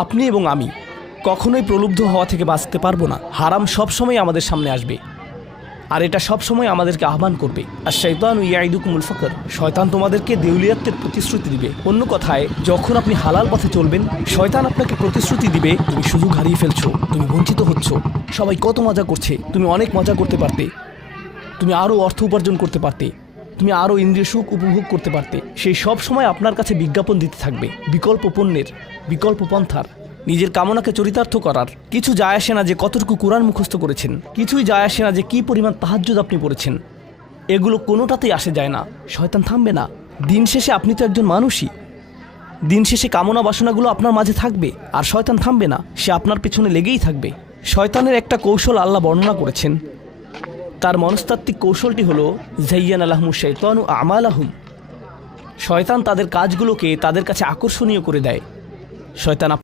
আপনি এবং আমি কখনোই প্রলুব্ধ হওয়া থেকে বাঁচতে পারবো না। হারাম সবসময় আমাদের সামনে আসবে, আর এটা সবসময় আমাদেরকে আহ্বান করবে। আর শাইতানু ইয়াইদুকুমুল ফাকর, শয়তান তোমাদেরকে দেউলিয়াত্বের প্রতিশ্রুতি দিবে। অন্য কথায়, যখন আপনি হালাল পথে চলবেন, শয়তান আপনাকে প্রতিশ্রুতি দিবে তুমি সুযোগ হারিয়ে ফেলছো, তুমি বঞ্চিত হচ্ছ, সবাই কত মজা করছে, তুমি অনেক মজা করতে পারতে, তুমি আরও অর্থ উপার্জন করতে পারতে, তুমি আরও ইন্দ্রিয় সুখ উপভোগ করতে পারতে। সেই সব সময় আপনার কাছে বিজ্ঞাপন দিতে থাকবে বিকল্প পণ্যের, বিকল্প পন্থার, নিজের কামনাকে চরিতার্থ করার। কিছু যায় আসে না যে কতটুকু কোরআন মুখস্থ করেছেন, কিছুই যায় আসে না যে কী পরিমাণ তাহাজ্জুদ আপনি পড়েছেন, এগুলো কোনোটাতেই আসে যায় না। শয়তান থামবে না। দিন শেষে আপনি তো একজন মানুষই, দিন শেষে কামনা বাসনাগুলো আপনার মাঝে থাকবে, আর শয়তান থামবে না, সে আপনার পেছনে লেগেই থাকবে। শয়তানের একটা কৌশল আল্লাহ বর্ণনা করেছেন, তার মনস্তাত্ত্বিক কৌশলটি হলো যায়্যানা লাহুমুশ শাইতানু আমালাহুম। শয়তান তাদের কাজগুলোকে তাদের কাছে আকর্ষণীয় করে দেয়। শয়তান